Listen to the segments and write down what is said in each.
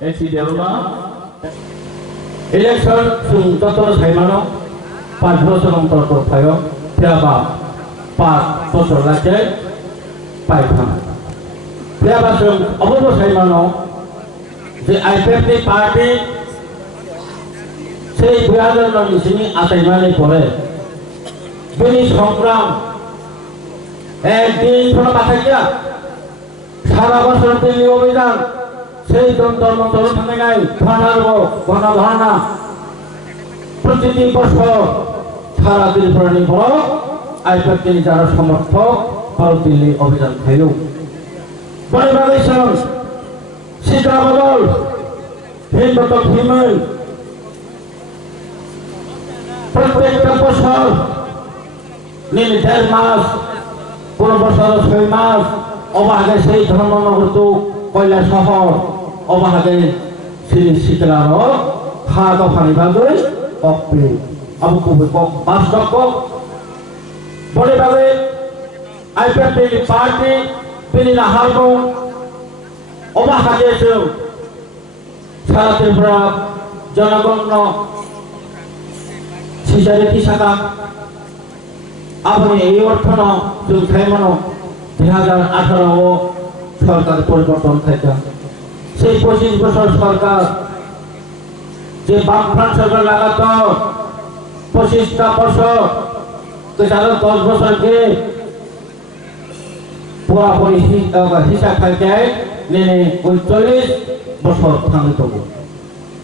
Esidema election sung totor saimano 5 বছর অন্তর ফায়ো ফেবা 5 বছর লাগে পাইখান ফেবা সং অবশ্য সাইমানো যে আইপিএফটি পার্টি সেই 2009 নিশিনি আসাইমানে পড়ে বিনি সংগ্রাম একদিন কোনো বাঁচাইয়া সারা বছর দিল্লি অভিযান সেই যন্ত্র মন্ত্র থামে নাই ভানারব গণভানা প্রতিটি বছর সারা দিল্লি বড় আইপিএফটি যারা সমর্থক ভারত দিল্লি অভিযান খাইল পরিবারেশন শিক্ষা বদল হিন্দুত্ব হিমেল প্রত্যেকটা বছর নীল 1.5 মাস কোন বছর 6 মাস অবাগে সেই ধর্মনগর কয়লা শহর অবাগে শ্রী শীতলার খাদ ফানিবাগৈ অপে আবু কবি কক বাসডক বড়িভাবে আইপিএফটি পার্টি তিনি হারব অবাগে সারা ত্রিপুরা জনগণ সিজারেটি শাখা আপনি এই অর্থন যোগ খাইমানো 2018 সরকার পরিবর্তন থেকে সেই 25 বছর সরকার যে বামফ্রন্ট সরকার লাগাতার 25টা বছর তো যারা 10 বছরকে পুরাপুরি হিসাব থাকে নেনে 39 বছর থামিত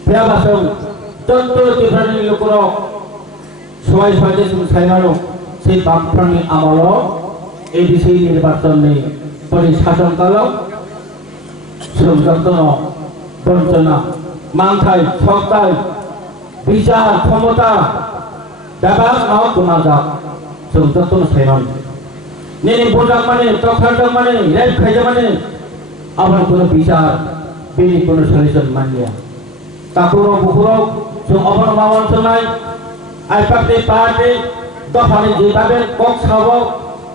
ফেয়াবাসং যত ত্রিপুরানি লোকর সবাই সবাই সাইমানো সেই বামফ্রন্ট আমল এডিসি নির্বাচনে শাসনকাল যন্ত্রণ বঞ্চনা মাংখাই সত্তায় বিচার ক্ষমতা ব্যবহার নাও তোমার যা যন্ত্রণ সাইমান নেনে বোঝাক মানে তখারজাক মানে রেপ খাইজা মানে আবার কোনো বিচার বেনি কোনো সলিউশন মানিয়া তাকুর বুকুর অবর মামন্ত নাই আইপিএফটি পার্টি দফানি যেভাবে কক সাব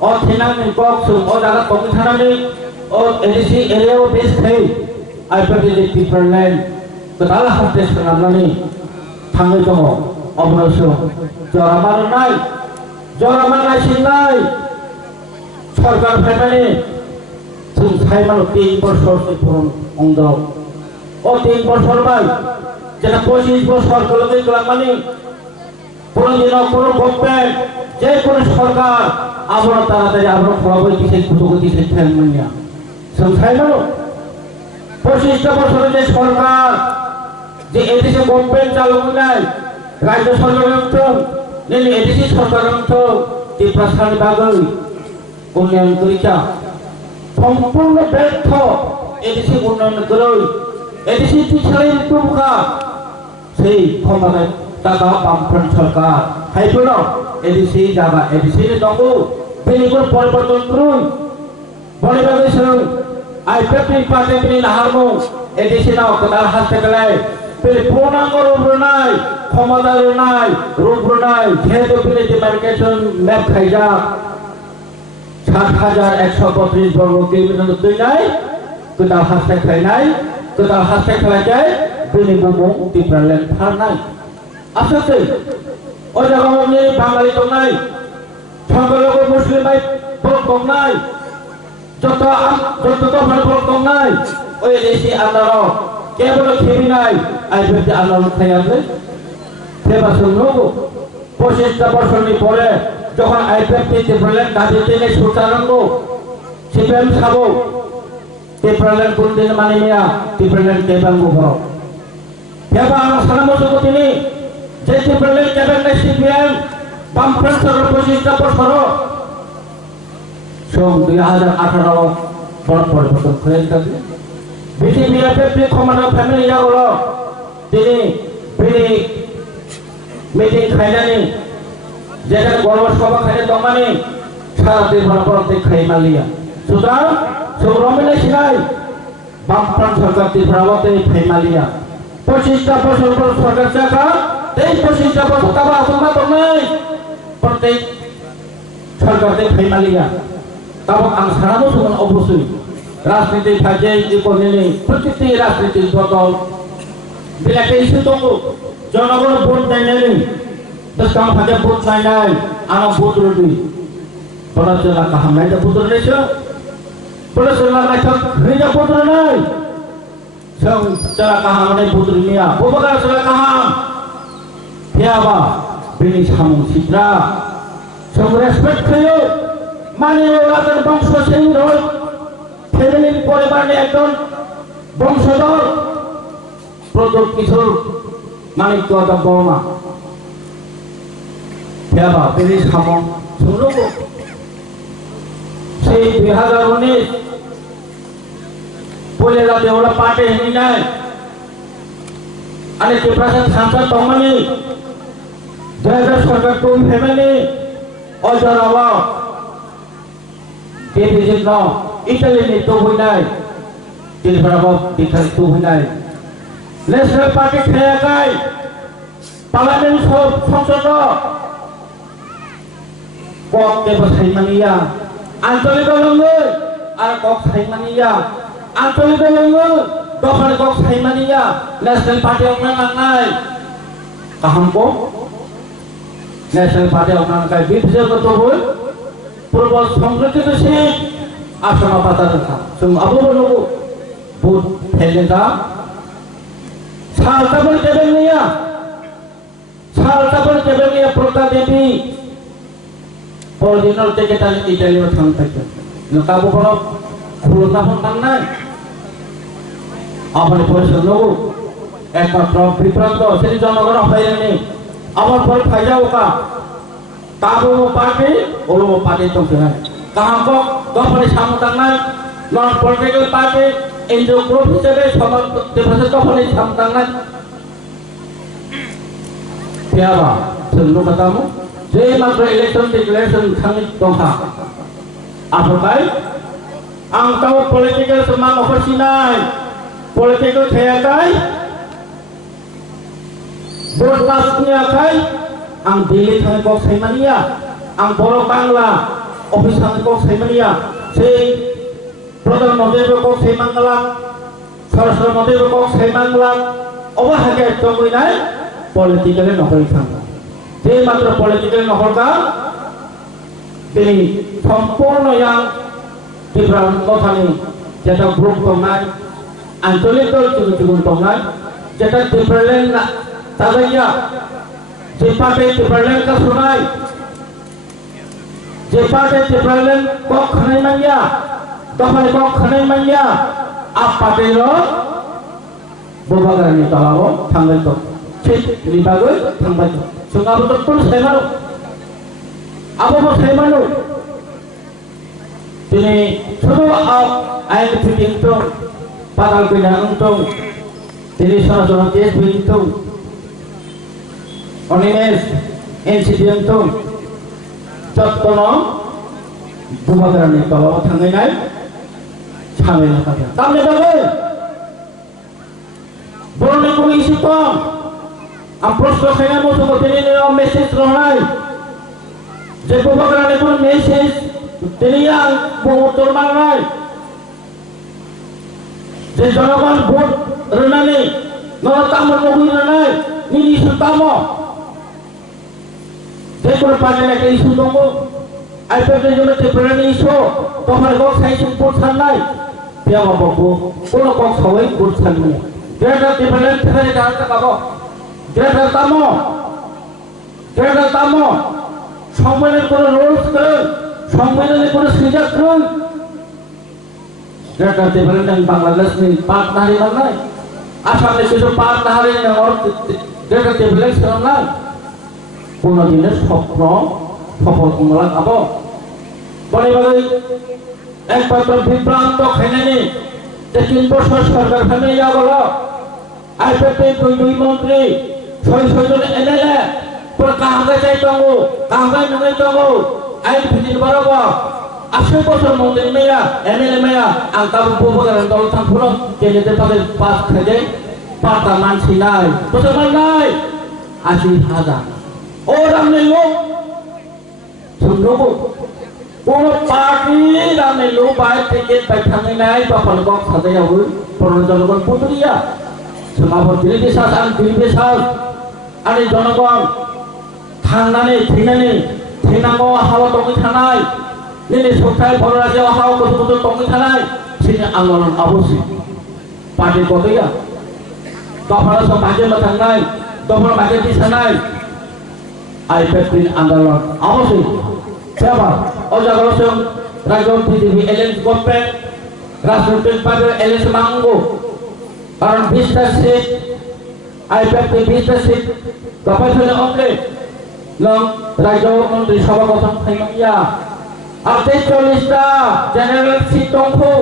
অথেনানি কক সুম ও জায়গা কক থানানি ও এডিসি এরিয়াও বেশ খাই আইপিএফটি ত্রিপুরাল্যান্ড তো তারা হাতে সামলানি থাঙ্গে দङ অবশ্য জরামার নাই সিনাই সরকার ফেমানি जों साइमानो 3 বছর পুরন অঙ্গ ও 3 বছর বাই যেটা 25 বছর কলমে গলামানি কোন দিন কোন গভর্নমেন্ট যে কোন সরকার আমরা তাড়াতাড়ি আমরা খবর দিতে কুতগতি শিক্ষা মানিয়া जों साइमानो 25টা বছর যে সরকার যে এদেশে গভর্নমেন্ট চালু নাই রাজ্য সরকারের তো নেন এদেশে সরকারের তো ত্রিপ্রাসানি বাগৈ উন্নয়ন করিছা সম্পূর্ণ ব্যর্থ এদেশে উন্নয়ন করে এদেশে পিছাড়ি টুকা সেই ক্ষমতায় টাকা বামফ্রন্ট সরকার খাইছিল এদেশে জায়গা এদেশে দङ বেনিগুর পরিবর্তন করুন বড়িভাবে আইপিএফটি পার্টি তিনি হারমো এদেশে নাও তার হাতে গেলে পূর্ণাঙ্গ রূপ নাই ক্ষমতা নাই রূপ নাই যেহেতু বিলেতি মার্কেশন ম্যাপ খাইজা 7,135 বর্গ কিলোমিটার দুই নাই কোথাও হাসতে খাই নাই কোথাও হাসতে খেলা যায় বিনি বুমুং ত্রিপুরাল্যান্ড ফার নাই আসছে ওই জায়গায় বাঙালি তো নাই সংখ্যালঘু মুসলিম নাই বড় কম নাই যত দফার বড় কম নাই ওই দেশি আন্দোলন কেবল খেবি নাই আইপিএফটি আন্দোলন খাই আছে সেবাসন 25টা বছর পরে যখন আইপিএফটি ত্রিপুরাল্যান্ড দাবিতে সুচারঙ্গ সিপিএম খাবো ত্রিপুরাল্যান্ড কোন দিন মানে নিয়া ত্রিপুরাল্যান্ড কেবাঙ্গ ভর কেবাং সারামত তিনি যে ত্রিপুরাল্যান্ড কেবাঙ্গ সিপিএম বামফ্রন্ট সরকার 25টা বছর সব 2018 বড় পরিবর্তন হয়েছে বিজেপি আইপিএফটি ক্ষমতা ফ্যামিলি যাওয়া তিনি মিটিং খাইনানি যেটা গর্ব সভা খাইলে দমানি সারা ত্রিপুরা পরতে খাই মালিয়া সুতরাং সৌরমিলে সিনাই বামফ্রন্ট সরকার ত্রিপুরাতে খাই মালিয়া 25টা বছর পর সরকার চাকা 25টা বছর তাবা তোমা দমাই প্রত্যেক সরকারতে খাই মালিয়া তাও আং সারানো সুমন অবশ্যই राजनीति फाइजे इकोनॉमी प्रत्येक राजनीति दल बिलाके इसे तो जनगण भोट नहीं बस काम फाइजे भोट नहीं आना भोट रोटी बड़ा चला कहाँ नहीं तो भोट नहीं सो बड़ा चला नहीं तो नहीं तो भोट नहीं सब चला कहाँ नहीं भोट नहीं आ वो बड़ा चला कहाँ क्या बा बिनी सामू सिद्रा सब रेस्पेक्ट करो माने वो रातर बंश से ही रहो फैमिली परिवार ने एकदम বংশধর প্রদীপ কিশোর মানিক বর্মা ফেবা পেরিস খামন শুনল সেই 2019 বলে যাতে ওরা পাটে হেনি নাই আরে কে প্রাসাদ সাংসদ তমানি জয়দার সরকার টুম ফ্যামিলি অজরাওয়া কে বিজিত ন ইতালি নি তো হই নাই তিন বরাবর দিখার তো হই নাই ন্যাশনাল পার্টি খেয়া গাই পার্লামেন্ট সংসদ কক কে বসাইমানিয়া আঞ্চলিক লঙ্গ আর কক সাইমানিয়া আঞ্চলিক লঙ্গ দফার কক সাইমানিয়া ন্যাশনাল পার্টি অংনা নাংনাই কাহাম কো ন্যাশনাল পার্টি অংনা নাংকাই বিপজে কত বল পূর্ব সংরক্ষিত সে আসনা পাতা রাখা সুম আবু বলবো বুট ফেলেগা সালতাবল কেবেলিয়া প্রতা দেবী পরদিনর থেকে তার ইটালিও থাকতে নকাবো বড় খুলনা হন নাই আমার পরিষদ লোক একমাত্র বিভ্রান্ত সেই জনগণ হয়নি আমার পর ফাইজাও কা কাবো পার্টি ওলো পার্টি তো হয় কাহাं को দফারে সামতাং নাই non political party NGO group হিসেবে সমাজ দেশে দফারে সামতাং নাই কেবা সেলু কাতামু যে মাত্র ইলেকশন ডিক্লারেশন খানি দফা আফাকাই आं ताव पॉलिटिकल समान अफरसिनाय पॉलिटिकल थायाखाय ब्रडकास्टनि आखाय आं दिल्ली थांनाय कक सायमानिया आं बर' बांला अफिस थांनाय कक सायमानिया सेई प्रधानमंत्री कक सायमांगला सरासर मंत्री कक सायमांगला अबाहागे तंगुइनाय पॉलिटिकल नहरै थांगा जे मात्र पॉलिटिकल नहरगा तिनि सम्पूर्ण यां different কথানি যেটা গ্রুপ দংনাই আঞ্চলিক দল চুগুন দংনাই যেটা ডিফারেন্ট তাজাইয়া যে পার্টি ডিফারেন্ট কা শোনাই যে পার্টি ডিফারেন্ট কক খানাই মাইয়া দফাই কক খানাই মাইয়া আপ পার্টির ববাগানি তালাও থাঙ্গাই তো ঠিক বিভাগই থাঙ্গাই তো সুঙ্গাবো তো কোন সাইমানো আবো সাইমানো তিনি শুধু আইন ফিটিংটো পাতাল কইনাংটো তিনি সরাসরি কেস ফিটিংটো অনিমেষ ইনসিডেন্টটো যত্ন বুবাগারनि তলাव थांनाय सामेल थायो तामने बागै बर'नि कोनो इस्यु दं आं प्रश्न खायनाय मथ'खौ दिनैनि मेसेज रहनाय जे बुबागारनि कोनो मेसेज तेरिया बहुतर मांगनाय जे जनगण भोट रनानै नरतामन नगुरनाय निनि सुतामो जे कोन पार्टीनि के इस्यु दङ आइपीएफनि जनो टेम्परारि इस्यु तमाय गक साइसिं भोट साननाय बेयाव बको कोन गक सवै भोट साननाय जेटा टेम्परारि थाखाय दानता गाबो जेटा तामो সম্মেলনের কোন রুলস করেন সম্মেলনে কোন সিজাক্রম যেটা ডেভেলপমেন্ট বাংলাদেশনি পাঁচ নারী বানায় আসামে কিছু পাঁচ নারী নেওয়ার যেটা ডেভেলপমেন্ট নাই কোন দিনের স্বপ্ন সফল কমলা খাবো বলে বলে একমাত্র বিভ্রান্ত খাইনানি যে 3 বছর সরকার ফেলে গেল আইপিএফ দুই মন্ত্রী 6 জন এমএলএ पर काहांगाय जायतांगो काहांगाय नङैतांगो आइन फिजिन बाराबा 80 বছর মন্দির মেয়া এমএলএ মেয়া आं ताबो बुबागारनि दल थांफुनो गेलेदे पाले पास खायदे पाता मानसि नाय बोसोर माननाय 80,000 ओ रामनि लोक सुनोबो কোন পার্টি নামে লোবাই টিকিট বাইথাङै নাই बाफालगक साजायावबो बर' জনগণ পুতুরিয়া समाबो दिनै बिसास आं दिनै बिसास आंनि জনগণ थांनानै थैनांगौ हावा दङै थानाय दिनै सप्ताहे बर' रायजोआव हावा गथ' दङै थानाय बिसोरनि आन्दलन अबশ্যই पार्टी गदैया दफारा सम बाजे थांनाय दफारा बाजे दिसानाय आइपेपिन आन्दलन अबশ্যই सेवा अजागरजों राज्य बिजेपि एलायन्स गभर्नमेन्ट राजनैतिकভাবে एलायन्स नांगौ কারণ 20টা সিট आइपेपि 20টা সিট दफाफोरनि अनले नों राज्य मन्त्रि सभा गठन खालामनाया আর 43টা জেনারেল সিট दंखौ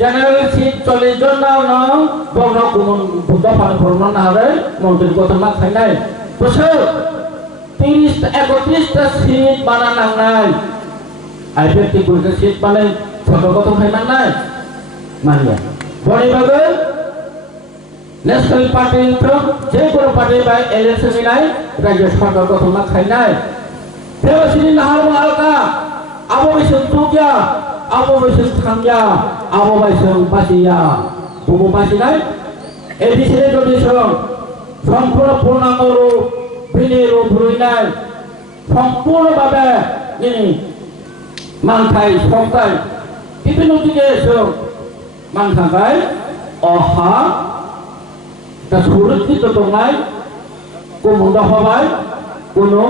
জেনারেল সিট 40 জনাव नों बंग गुबुन दफानि फरमान हारे मन्त्रि गठन खालामनाय बोसोर 31টা সিট বানা नांनाय आइपेपि 20টা সিট মানে সভা গঠন खालामनाय मानिया बयबो नेशनल पार्टी जे कोनो पार्टी बाय एलएसए मिलाय राज्य सरकार गठन खालामनाय बेबायदिनो नाहार मालका आबो बैसों तुगिया आबो बैसों थांगिया आबो बैसों बाजिया बुबु बाजिनाय एडिसिनि डोनेशन সম্পূর্ণ পূর্ণাঙ্গ রূপ বিনিয়োগ রূপইনাय সম্পূর্ণভাবে নিনি মানथाय সরকার বিভিন্ন দিকে मानथाय अहा दा सुरक्षित दंनाय कुमुंदा हबाय कुनो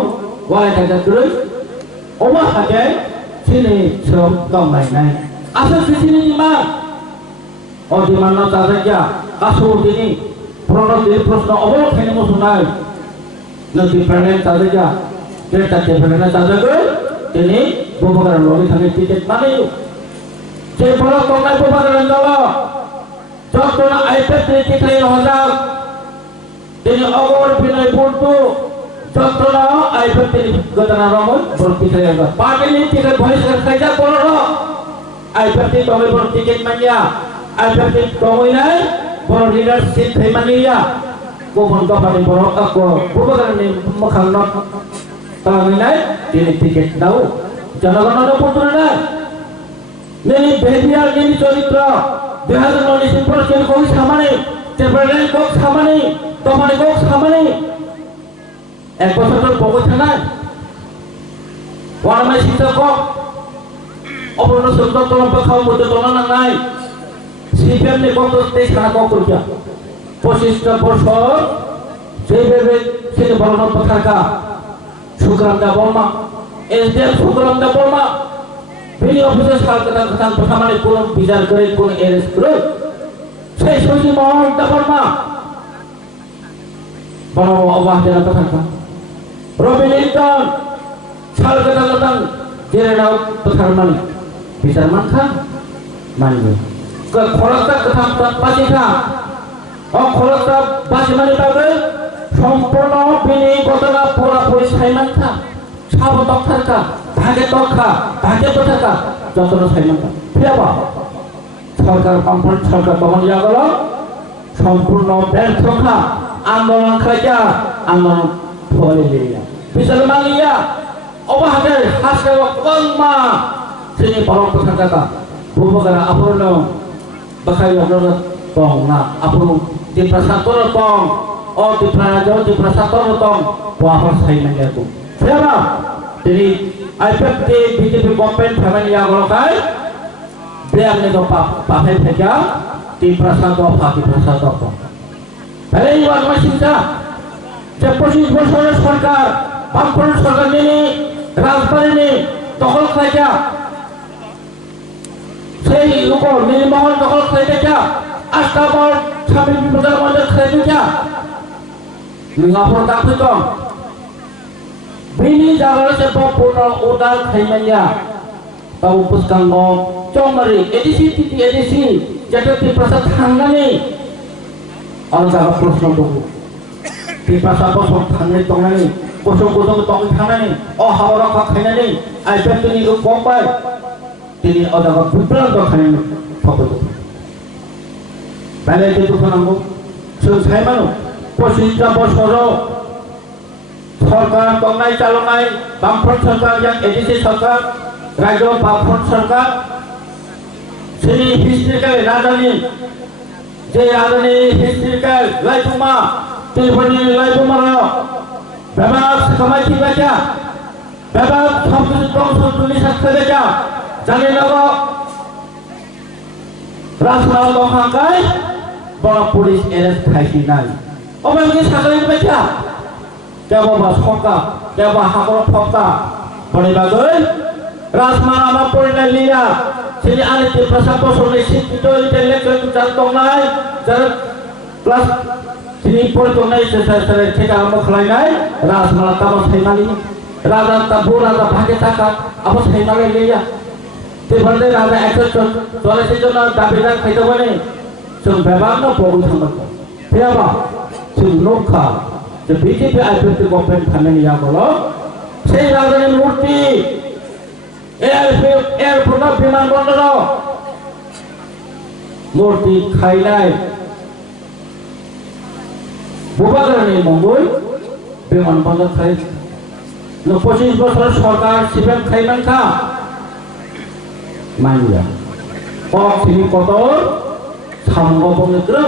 वायथायद्रै अमा हागे सिनि सोम दंनाय आसा सिसिनि मा अदिमान जाजाया आसु दिनि प्रनदि प्रश्न अबलखायनो मसुनाय नदि प्रेरणाय जाजाया डेटा प्रेरणाय जाजागै दिनि बबगार लगे थाङै टिकेट बानायो जे बड़ दंनाय बबगार दल যতনা আইपेपि टिकेट हजाक दिनै अगर बिनय बर्तु যতনা आइपेपि गदना रमन बर्ति खायगा पार्टीनि टिकेट भइस खायजा बरर आइपेपि दमै बर टिकेट मानिया आइपेपि दमैनाय बर लिडारशिप थैमानिया गुबुन दफानि बर आको बबगारनि मखांन ताङैनाय दिनै टिकेट दाउ जनगणना पुत्रना नेनि बेहियार नेनि चरित्र 2019 प्रश्न को सामने टेबलेन को सामने दफानि को सामने एक बছর বগৈ থানায় ওয়ারমাই শিক্ষক অপরণ শব্দ তলব খাও মধ্যে তোলা নাই সিপিএম নে কত তেই খানা কো করিয়া 25টা বছর যেভাবে সেটা বলন থাকা সুগ্রাম দা বর্মা এসডিএম সুগ্রাম দা বর্মা बिनि अफिसार सालकथान प्रथामानि कोन विचार करे कोन एरेस्ट करे সেই সৈনী মহল দাবরমা বড় অবাহনা কথা রবি লিটন সালকথান জেরেনাও প্রথারমান বিচার মানখা মানবে খরচটা কথা পাচিখা ও খরচটা বাজিমানি পাবে সম্পূর্ণ বিনি ঘটনা পুরোপুরি সাইমানখা সাবতক থাকা भागे तखा भागे तखा जतन साइमनखा फेबा सरकार कम्पन सरकार दमन यागल सम्पूर्ण व्यर्थखा आन्दोलन खाया आन्दोलन फलिलिया बिचार मानिया अबाहागे हासगाव कलमा सिनि बरम तखा बुबगारा आपरन बखाय अग्रन दंना आपरन दिप्रासातर दं अ दिप्रासातर दं बहाफोर साइमनयाखौ फेबा दिनै आइपेपि बीजेपि गभर्नमेंट फैमिली आगलखाय ब्रेमने दो पाफे फेका दिप्रासाद फाकी प्रसाद दो पहले ये बात में चिंता जब 25 বছরের सरकार बामफ्रंट सरकार ने राजधानी दखल खाया সেই লোক নির্মল দখল খাইয়া আস্তাবর ছাবিল বিপদের মধ্যে খাইয়া লিঙ্গাপুর দাফে দं बिनि जागासे पूर्ण उदार खायमानिया बाबु पुस्कांग चौमारि एडिसि टिटि एडिसि जेटि प्रसाद थांनानै अनजागा प्रश्न दङ ति प्रसाद बसं थांनानै दंनानै बसं दं थांनानै अ हावरा खायनानै आइपेपनि गबाय दिनै अनजागा बुद्रांग खायनानै फकदो बाले जेबो खानांगौ जों सायमानो 25টা বছর सरकार दंनाय चालनाय बामफ्रंट सरकार yang एडिसि सरकार রাজ্য বাফন সরকার সেই হিস্ট্রিক্যাল রাজধানী যে রাজধানী হিস্ট্রিক্যাল লাইফুমা ত্রিভুবনী লাইফুমার ব্যবহার সমাজী বেচা ব্যবহার সবকিছু ধ্বংস তুলি সাথে বেচা জানি না রাজমাল দোকানকায় বড় পুলিশ এরেস্ট খাইছি নাই অবৈধ সাগরে বেচা কেবল বা সকা কেবল হাবর ফকা পরিবাগৈ রাজমান আমার পরিণয় লিয়া সেই আরেকটি প্রসাদ বছরে শিক্ষিত ইন্টেলেকচুয়াল যারা দংনাই যারা ক্লাস তিনি পড়তনাই সেসারে থেকে আরম্ভ খালাইনাই রাজমালা কাম সাইমালি রাজা তা বড় রাজা ভাগে থাকা আবার সাইমালে লিয়া তেবারে রাজা একজন চলেছে জন্য দাবিদার খাইতে বলে जों बेबारनो बगल थांबाय फैयाबा जों नखा जे बीजेपी आईपीएफटी गभर्नमेंट थानायनि आगोलाव সেই রাজার মূর্তি এয়ারপোর্ট বিমানবন্দর মূর্তি খাইলাই বোবাগারনি মঙ্গল বিমানবন্দর খাই 25 বছর সরকার সিবেন খাইমান খা মাইয়া কক তিনি কত সামগ্রী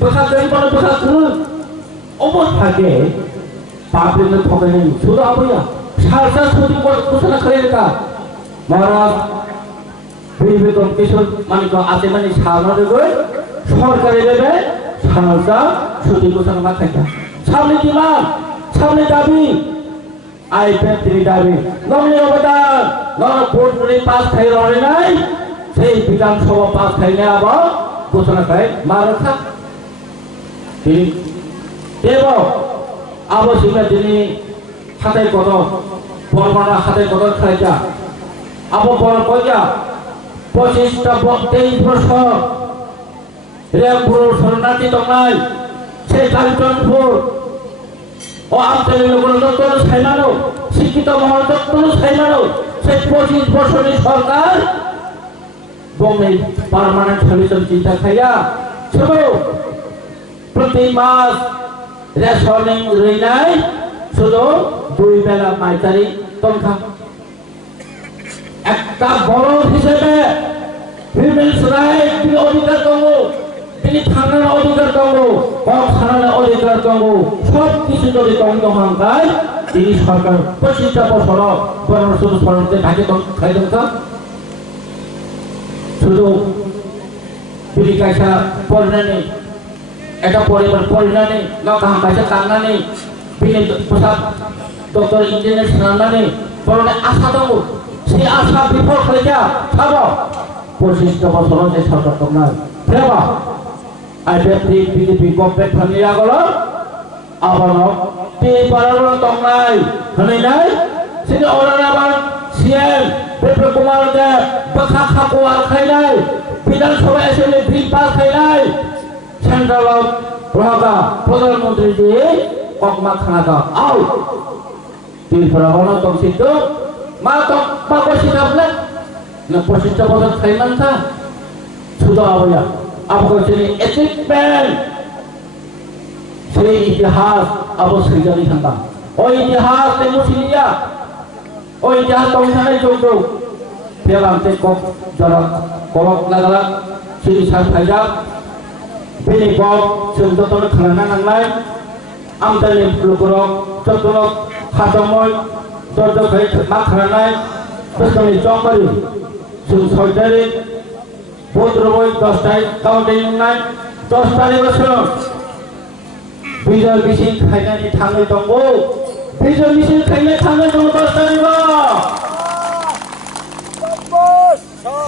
বেখাতেই বলে বেখাতে অবস্থাকে পাপের ঠকাই নেই শুধু আবইয়া সারসা সুদি ঘোষণা করে রেখা মহারাজ বিবেকম কিশোর মানিক আছে মানে সামনে দেবে সরকারি দেবে সারসা সুদি ঘোষণা না খাইতা সামনে ডিমান্ড সামনে দাবি আইপিএফ তিনি দাবি নমনি অবদান নর ভোট পাস খাই রয়ে নাই সেই বিধানসভা পাস খাইলে আবার ঘোষণা করে মারখা তিনি দেব আবশ্যক তিনি হাতে কত বর্মনা হাতে কত খাইছা আবো বড় কইয়া 25টা 23 বছর রেমপুর শরণার্থী দংনাই সেই কালিচরণপুর ও আমতলি লোকগুলো যত সাইমানো শিক্ষিত মহল যত সাইমানো সেই 25 বছরের সরকার বঙ্গে পার্মানেন্ট সলিউশন চিন্তা খাইয়া ছোট প্রতি মাস রেশনিং রইনাই শুধু 2 বেলা পাইকারি তনখা একটা বড় হিসেবে হিউম্যান রাইট তিনি অধিকার কম তিনি থানার অধিকার কম কম থানার অধিকার কম সব কিছু যদি কম হয় তিনি সরকার 25টা বছর শুধু সরকারকে ঢাকে খাই দরকার শুধু পিলি কাইসা পরিণামে একটা পরিবার পরিণামে লকাহাম কাইসা কান্নানে পিলি প্রসাদ ডক্টর ইঞ্জিনিয়ার সান্নানে পরনে আশা দङ সেই আশা বিফল হয়েছে খাব 25টা বছর যে সরকার তোমরা ফেবা আইপিএফটি বিজেপি গভর্নমেন্ট ফান্ডিয়া গলো আবার পেপারল তোমরাই হনে নাই সেই ওরা আবার সিএম বিপ্লব কুমার দেব বখা খাপো আর খাইলাই বিধানসভা এসেম্বলি বিল পাস খাইলাই সেন্ট্রাল প্রহাগা প্রধানমন্ত্রী দিয়ে ককমা খানাকা আউ তিন প্রভাবনা তংসিত মা তো পাবো সিনাবলে না 25টা বছর খাইমান থা শুধু আবয়া आपको चली अचीवमेंट সেই ইতিহাস অবশ্যই জানি থাকা ওই ইতিহাস তে মুসলিয়া ওই ইতিহাস তংসানে যোগ্য ফেলামতে কক যারা কলক লাগালা সেই সার ফাইজা বেনি কক যতন খানা নাংলাই আমদানি লোকরক যতন খাদময় দর্দ খাই মা খানায় তসনি জঙ্গলি সুন সরকারি বই 10টায় কাউন্টিং নাই 10 তারিখ বছর বিজয় মিছিল খাইনানি থাঙ্গৈ দङ বিজয় মিছিল খাইনাই থাঙ্গৈ দङ 10 তারিখ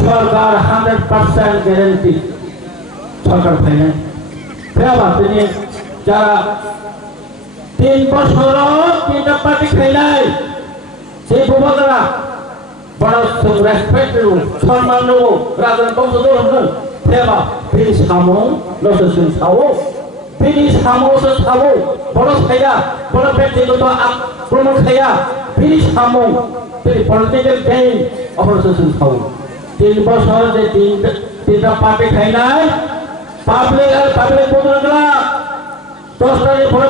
সরকার 100% গ্যারান্টি সরকার ফাইনাল ফেবা তিনি যারা 3 বছর 3টা পার্টি খাইলাই সেই বুবাগরা বড় রেসপেক্ট সম্মান দেব রাজার বংশধর হন ফেবা তিনি সামো লসসিন সাও তিনি সামোস সাও বড় খাইয়া বড় ব্যক্তিগত আক্রমণ খাইয়া তিনি সামো তিনি পলিটিক্যাল গেইন অপারেশন সাও 3 বছর যে 3টা পার্টি খাইলাই পাবলিক বদলগলা 10 তারিখ পরে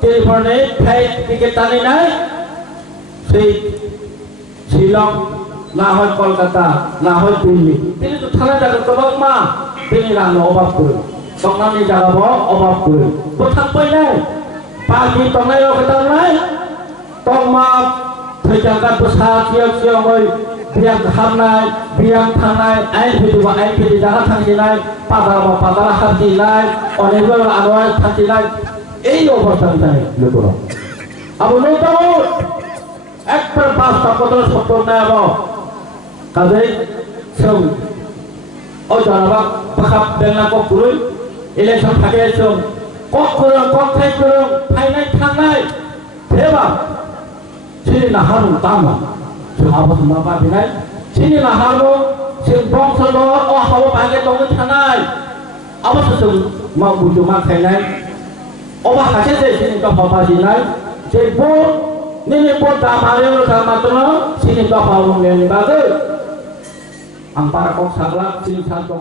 টেলিফোনে ফ্লাইট টিকিট টানি নাই সেই শিলং না হয় কলকাতা না হয় দিল্লি তিনি তো থানা জায়গা তলক মা তিনি রান্না অভাব করে সংগ্রামী জায়গা অভাব করে তো থাকবই নাই পাখি তংনাই অবদান নাই তংমা थैजांगा बसा किया किया मैं बियां खारनाय बियां थांनाय आइन फैदोबा आइन फैदो जागा थांजिनाय पादारबा पादार हाबजिनाय अनेकबो आनवाय थांजिनाय এই অবস্থায় থাকে লোকরা আবু নৌতাবু একবার পাঁচটা কত সত্য নাই আবু কাজেই সব ও জানাবা পাখা বেলনা কক কুরুই ইলেকশন থাকে সব কক করো কক থাই করো ফাইনাল থাंनाय দেবা sini naharu tama semua semua binai sini naharu sembong selor oh hawa pakai tongkat tanai apa sesuatu mau bujuk makai nai oba hasil dari sini kau apa sinai sebut ini pun tak malu sama tu sini kau apa mungkin bagai antara kau salah sini satu